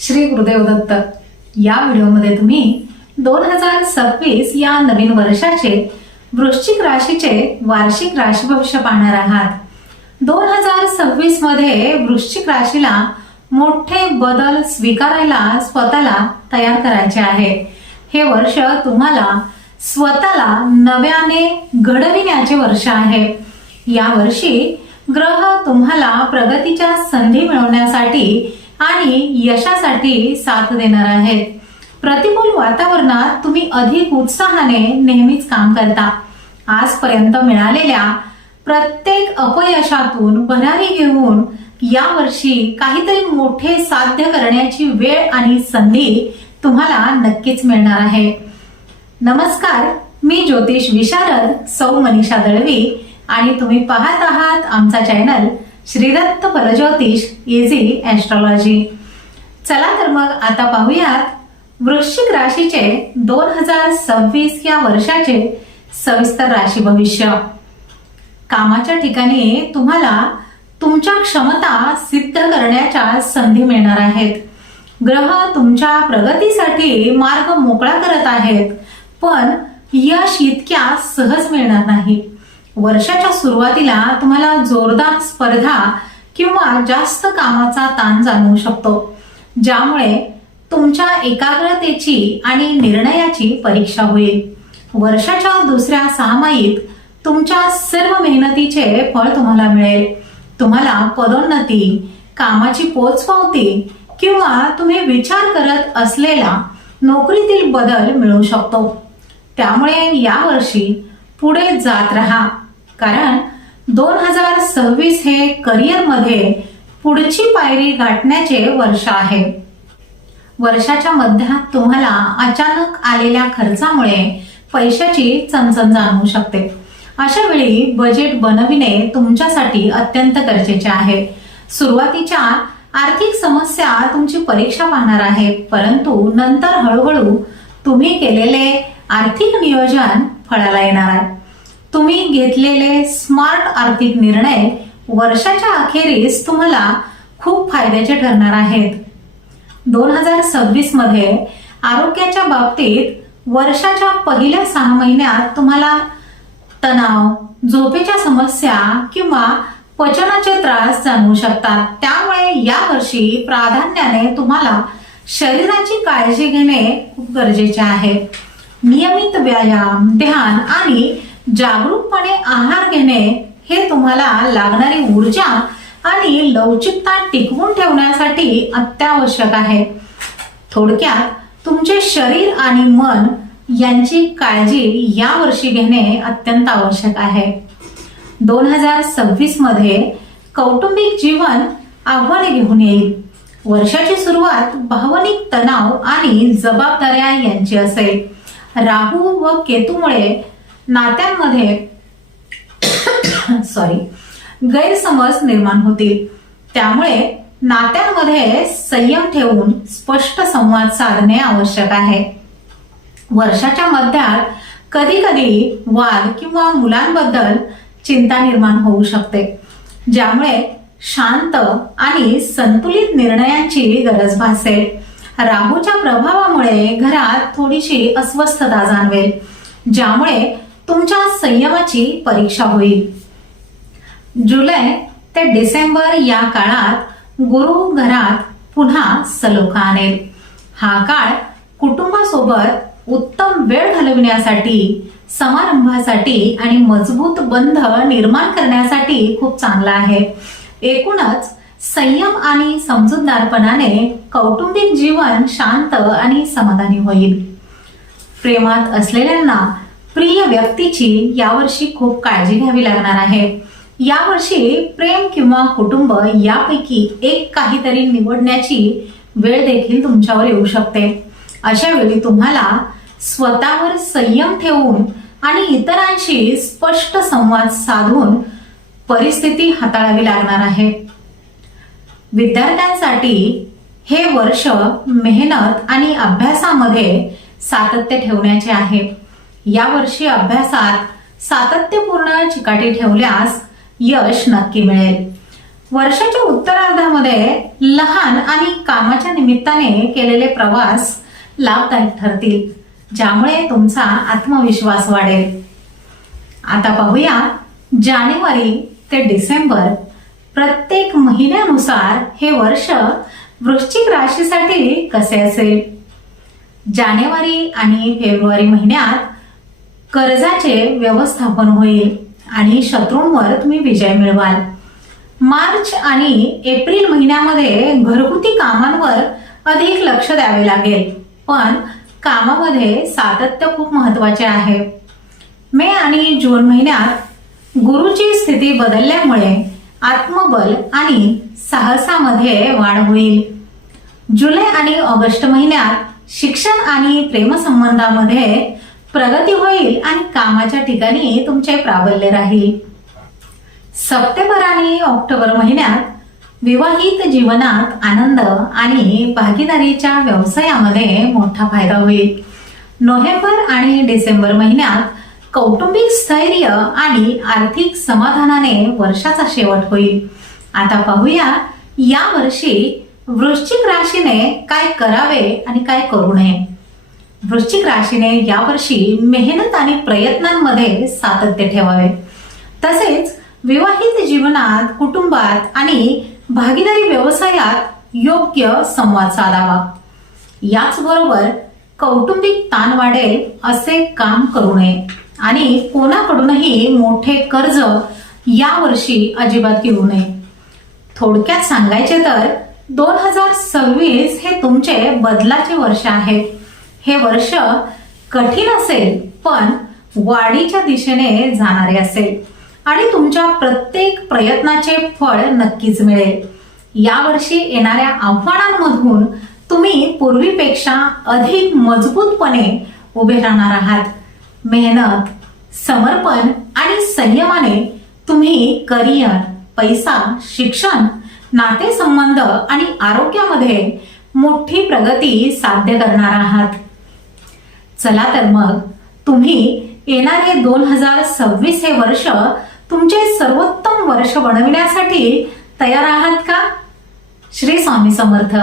श्री गुरुदेव दत्त। या व्हिडिओमध्ये तुम्ही 2026 या नवीन वर्षाचे वृश्चिक राशीचे वार्षिक राशी भविष्य पाहणार आहात। 2026 मध्ये वृश्चिक राशीला मोठे बदल स्वीकारायला स्वतःला तयार करायचे आहे। हे वर्ष तुम्हाला स्वतःला नव्याने घडविण्याचे वर्ष आहे। या वर्षी ग्रह तुम्हाला प्रगतीच्या संधी मिळवण्यासाठी आणि यशासाठी साथ देणार आहेत। प्रतिकूल वातावरणात तुम्ही अधिक उत्साहाने नेहमीच काम करता। आजपर्यंत मिळालेल्या प्रत्येक अपयशातून भरारी घेऊन या वर्षी काहीतरी मोठे साध्य करण्याची वेळ आणि संधी तुम्हाला नक्कीच मिळणार आहे। नमस्कार, मी ज्योतिष विशारद सौ मनीषा दळवी आणि तुम्ही पाहत आहात आमचा चॅनल श्री दत्त फलज्योतिष इझी ॲस्ट्रॉलॉजी। चला तर मग आता पाहूयात वृश्चिक राशीचे 2026 या वर्षाचे सविस्तर राशी भविष्य। कामाच्या ठिकाणी तुम्हाला तुमच्या क्षमता सिद्ध करण्याच्या संधी मिळणार आहेत। ग्रह तुमच्या प्रगतीसाठी मार्ग मोकळा करत आहेत, पण यश इतक्या सहज मिळणार नाही। वर्षाच्या सुरुवातीला तुम्हाला जोरदार स्पर्धा किंवा जास्त कामाचा ताण जाणवू शकतो, ज्यामुळे तुमच्या एकाग्रतेची आणि निर्णयाची परीक्षा होईल। वर्षाच्या दुसऱ्या सहामाहीत तुमच्या सर्व मेहनतीचे फळ तुम्हाला मिळेल। तुम्हाला पदोन्नती, कामाची पोचपावती किंवा तुम्ही विचार करत असलेला नोकरीतील बदल मिळू शकतो। त्यामुळे या वर्षी पुढे जात राहा, कारण 2026 हे करिअरमध्ये पुढची पायरी गाठण्याचे वर्ष आहे। वर्षाच्या मध्यात तुम्हाला अचानक आलेल्या खर्चामुळे पैशाची चणचण जाणवू शकते। अशा वेळी बजेट बनविणे तुमच्यासाठी अत्यंत गरजेचे आहे। सुरुवातीच्या आर्थिक समस्या तुमची परीक्षा पाहणार आहे, परंतु नंतर हळूहळू तुम्ही केलेले आर्थिक नियोजन फळाला येणार आहे। तुम्ही घेतलेले स्मार्ट आर्थिक निर्णय वर्षाच्या अखेरीस तुम्हाला खूप फायद्याचे ठरणार आहेत। 2026 मध्ये आरोग्याच्या बाबतीत वर्षाच्या पहिल्या 6 महिन्यात तुम्हाला तणाव, झोपेच्या समस्या किंवा पचनाचे त्रास जाणवू शकतात। त्यामुळे या वर्षी प्राधान्याने तुम्हाला शरीराची काळजी घेणे खूप गरजेचे आहे। नियमित व्यायाम, ध्यान आणि जागरूकपणे आहार घेणे हे तुम्हाला लागणारी ऊर्जा आणि लवचिकता टिकवून ठेवण्यासाठी अत्यावश्यक आहे। थोडक्यात तुमचे शरीर आणि मन यांची काळजी या वर्षी घेणे अत्यंत आवश्यक आहे। 2026 मध्ये कौटुंबिक जीवन आव्हाने घेऊन येईल। वर्षाची सुरुवात भावनिक तणाव आणि जबाबदाऱ्या यांची असेल। राहू व केतूमुळे नात्यांमध्ये गैरसमज निर्माण होतील। त्यामुळे नात्यांमध्ये संयम ठेवून स्पष्ट संवाद साधणे आवश्यक आहे। वर्षाच्या मध्यात कधी कधी वाद किंवा मुलांबद्दल चिंता निर्माण होऊ शकते, ज्यामुळे शांत आणि संतुलित निर्णयांची गरज भासेल। राहूच्या प्रभावामुळे घरात थोडीशी अस्वस्थता जाणवेल, ज्यामुळे तुमच्या संयमाची परीक्षा होईल। जुलै ते डिसेंबर या काळात गुरु घरात पुन्हा सलोखा आणेल। हा काळ कुटुंबासोबत उत्तम वेळ घालविण्यासाठी, समारंभासाठी आणि मजबूत बंध निर्माण करण्यासाठी खूप चांगला आहे। एकूणच संयम आणि समजूतदारपणाने कौटुंबिक जीवन शांत आणि समाधानी होईल। प्रेमात असलेल्यांना प्रिय व्यक्तीची यावर्षी खूप काळजी घ्यावी लागणार आहे। यावर्षी प्रेम किंवा कुटुंब यापैकी एक काहीतरी निवडण्याची वेळ देखील तुमच्यावर येऊ शकते। अशा वेळी तुम्हाला स्वतःवर संयम ठेवून आणि इतरांशी स्पष्ट संवाद साधून परिस्थिती हाताळावी लागणार आहे। विद्यार्थ्यांसाठी हे वर्ष मेहनत आणि अभ्यासामध्ये सातत्य ठेवण्याचे आहे। या वर्षी अभ्यासात सातत्यपूर्ण चिकाटी ठेवल्यास यश नक्की मिळेल। वर्षाच्या उत्तरार्धामध्ये लहान आणि कामाच्या निमित्ताने केलेले प्रवास लाभदायक ठरतील, ज्यामुळे तुमचा आत्मविश्वास वाढेल. आता पाहूया जानेवारी ते डिसेंबर प्रत्येक महिन्यानुसार हे वर्ष वृश्चिक राशीसाठी कसे असेल. जानेवारी आणि फेब्रुवारी महिन्यात कर्जाचे व्यवस्थापन होईल आणि शत्रूंवर तुम्ही विजय मिळवाल. मार्च आणि एप्रिल महिन्यामध्ये घरगुती कामांवर अधिक लक्ष द्यावे लागेल, पण कामामध्ये सातत्य खूप महत्वाचे आहे. मे आणि जून महिन्यात गुरुची स्थिती बदलल्यामुळे आत्मबल आणि साहसामध्ये वाढ होईल. जुलै आणि ऑगस्ट महिन्यात शिक्षण आणि प्रेमसंबंधामध्ये प्रगती होईल आणि कामाच्या ठिकाणी तुमचे प्राबल्य राहील. सप्टेंबर आणि ऑक्टोबर महिन्यात विवाहित जीवनात आनंद आणि भागीदारीच्या व्यवसायामध्ये मोठा फायदा होईल. नोव्हेंबर आणि डिसेंबर महिन्यात कौटुंबिक स्थैर्य आणि आर्थिक समाधानाने वर्षाचा शेवट होईल. आता पाहूया या वर्षी वृश्चिक राशीने काय करावे आणि काय करू नये. वृश्चिक राशीने यावर्षी मेहनत आणि प्रयत्नांमध्ये सातत्य ठेवावे. तसेच विवाहित जीवनात, कुटुंबात आणि भागीदारी व्यवसायात योग्य संवाद साधावा. याचबरोबर कौटुंबिक ताण वाढेल असे काम करू नये आणि कोणाकडूनही मोठे कर्ज यावर्षी अजिबात घेऊ नये. थोडक्यात सांगायचे तर 2026 हे तुमचे बदलाचे वर्ष आहे. हे वर्ष कठीण असेल, पण वाढीच्या दिशेने जाणारे असेल आणि तुमच्या प्रत्येक प्रयत्नाचे फळ नक्कीच मिळेल. यावर्षी येणाऱ्या आव्हानांमधून तुम्ही पूर्वीपेक्षा अधिक मजबूतपणे उभे राहणार आहात. मेहनत, समर्पण आणि संयमाने तुम्ही करिअर, पैसा, शिक्षण, नातेसंबंध आणि आरोग्यामध्ये मोठी प्रगती साध्य करणार आहात. चला तर मग तुम्ही येणारे 2026 हे वर्ष तुमचे सर्वोत्तम वर्ष बनविण्यासाठी तयार आहात का? श्री स्वामी समर्थ.